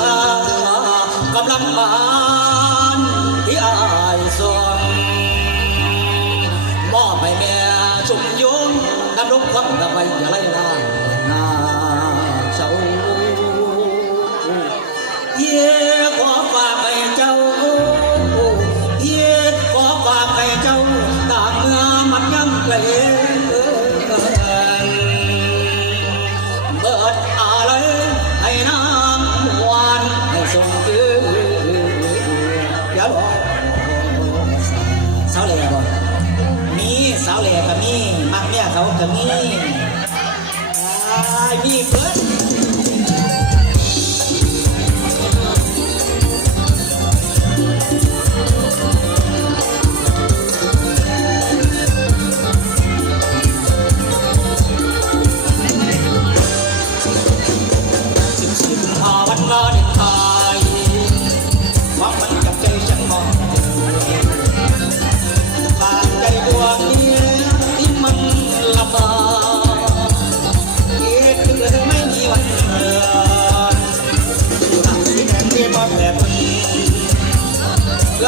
อากำลังบานที่อายสวนมอบให้แม่ชุมยงนำรบความรไปอย่าไรนะาวแหล่ก็มีมักเนี่ยเขาก็มีมีเบิร์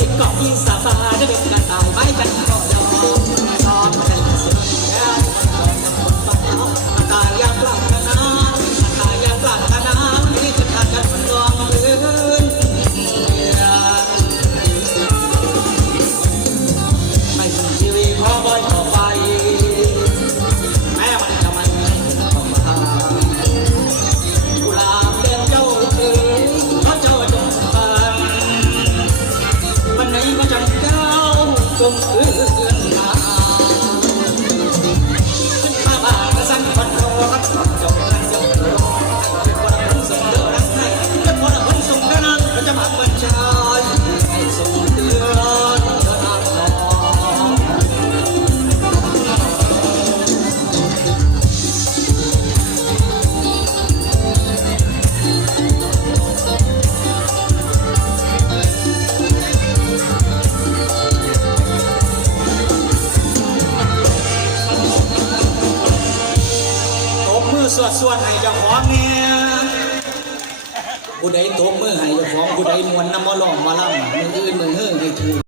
ิดเกาะยิงสาบาจะเป็นกระต่ายไม้กันก็ยอมตอน Công. วดสวดให้เจ้าของเนี่ยผู้ใดตบมือให้เจ้าของผู้ใดมวนน้ำมะลอมมาล่ำมืออื่นมือเฮือให้ถือ